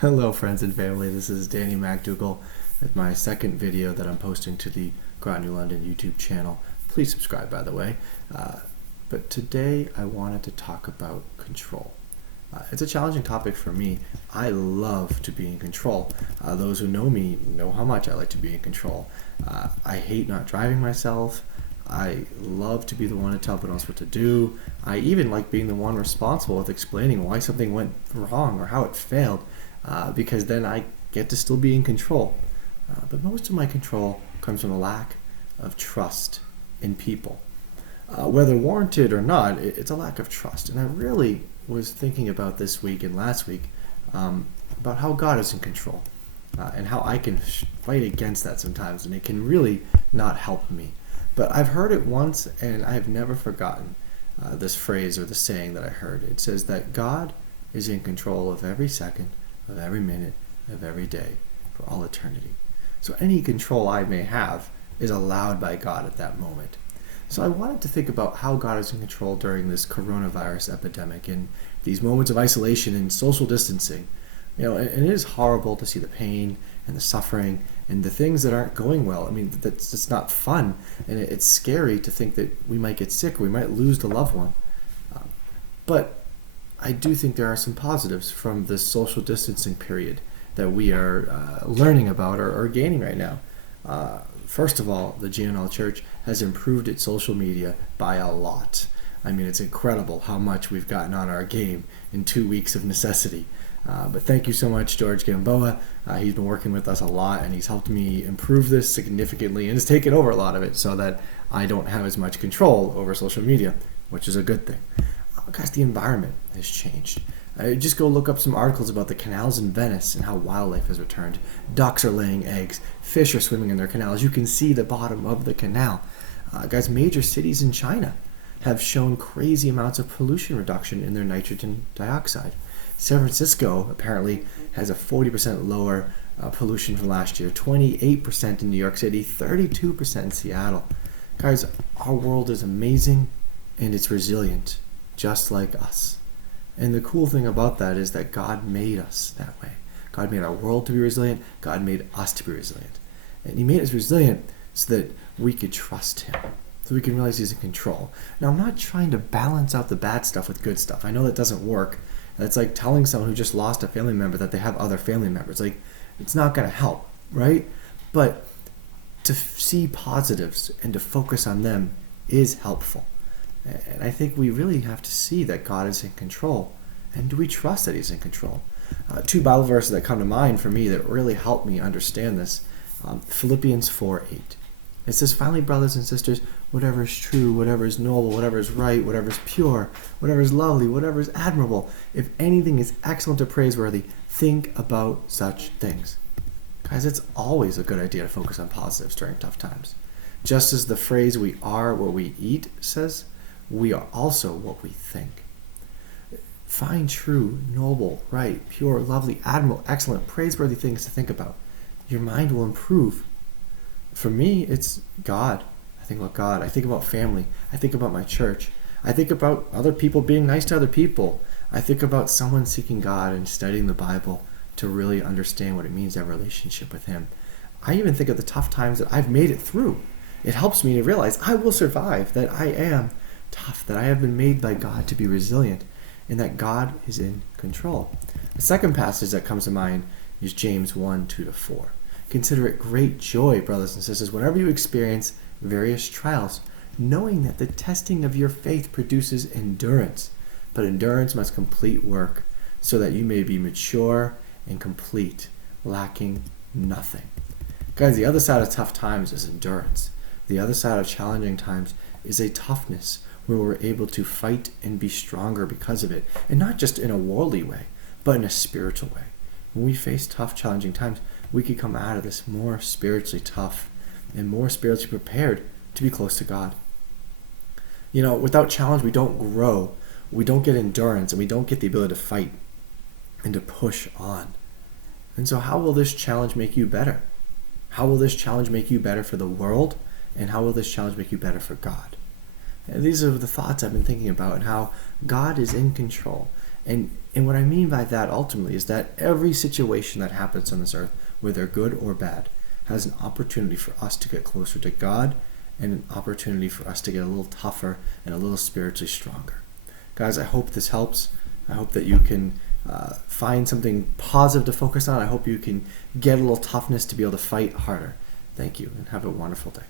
Hello friends and family, this is Danny MacDougall with my second video that I'm posting to the Groton New London YouTube channel. Please subscribe, by the way. But today I wanted to talk about control. It's a challenging topic for me. I love to be in control. Those who know me know how much I like to be in control. I hate not driving myself. I love to be the one to tell everyone else what to do. I even like being the one responsible with explaining why something went wrong or how it failed, because then I get to still be in control. But most of my control comes from a lack of trust in people. Whether warranted or not, it's a lack of trust. And I really was thinking about this week and last week about how God is in control and how I can fight against that sometimes, and it can really not help me. But I've heard it once, and I have never forgotten this phrase or the saying that I heard. It says that God is in control of every second, of every minute, of every day, for all eternity. So any control I may have is allowed by God at that moment. So I wanted to think about how God is in control during this coronavirus epidemic and these moments of isolation and social distancing. And it is horrible to see the pain and the suffering and the things that aren't going well. I mean, that's just not fun, and it's scary to think that we might get sick, or we might lose the loved one. But I do think there are some positives from this social distancing period that we are learning about or gaining right now. First of all, the GNL Church has improved its social media by a lot. I mean, it's incredible how much we've gotten on our game in 2 weeks of necessity. But thank you so much, George Gamboa. He's been working with us a lot, and he's helped me improve this significantly and has taken over a lot of it so that I don't have as much control over social media, which is a good thing. Guys, the environment has changed. Just go look up some articles about the canals in Venice and how wildlife has returned. Ducks are laying eggs. Fish are swimming in their canals. You can see the bottom of the canal. Guys, major cities in China have shown crazy amounts of pollution reduction in their nitrogen dioxide. San Francisco apparently has a 40% lower pollution from last year, 28% in New York City, 32% in Seattle. Guys, our world is amazing and it's resilient, just like us. And the cool thing about that is that God made us that way. God made our world to be resilient. God made us to be resilient. And He made us resilient so that we could trust Him, so we can realize He's in control. Now, I'm not trying to balance out the bad stuff with good stuff. I know that doesn't work. That's like telling someone who just lost a family member that they have other family members. Like, it's not going to help, right? But to see positives and to focus on them is helpful. And I think we really have to see that God is in control. And do we trust that He's in control? Two Bible verses that come to mind for me that really help me understand this. Philippians 4:8. It says, "Finally, brothers and sisters, whatever is true, whatever is noble, whatever is right, whatever is pure, whatever is lovely, whatever is admirable, if anything is excellent or praiseworthy, think about such things." Guys, it's always a good idea to focus on positives during tough times. Just as the phrase "we are what we eat" says, we are also what we think. Find true, noble, right, pure, lovely, admirable, excellent, praiseworthy things to think about. Your mind will improve. For me, it's God. I think about God. I think about family. I think about my church. I think about other people being nice to other people. I think about someone seeking God and studying the Bible to really understand what it means to have a relationship with Him. I even think of the tough times that I've made it through. It helps me to realize I will survive, that I am tough, that I have been made by God to be resilient, and that God is in control. The second passage that comes to mind is James 1:2-4. "Consider it great joy, brothers and sisters, whenever you experience various trials, knowing that the testing of your faith produces endurance. But endurance must complete work, so that you may be mature and complete, lacking nothing." Guys, the other side of tough times is endurance. The other side of challenging times is a toughness where we're able to fight and be stronger because of it. And not just in a worldly way, but in a spiritual way. When we face tough, challenging times, we can come out of this more spiritually tough and more spiritually prepared to be close to God. Without challenge, we don't grow. We don't get endurance, and we don't get the ability to fight and to push on. And so how will this challenge make you better? How will this challenge make you better for the world? And how will this challenge make you better for God? And these are the thoughts I've been thinking about, and how God is in control. And what I mean by that ultimately is that every situation that happens on this earth, whether good or bad, has an opportunity for us to get closer to God and an opportunity for us to get a little tougher and a little spiritually stronger. Guys, I hope this helps. I hope that you can find something positive to focus on. I hope you can get a little toughness to be able to fight harder. Thank you, and have a wonderful day.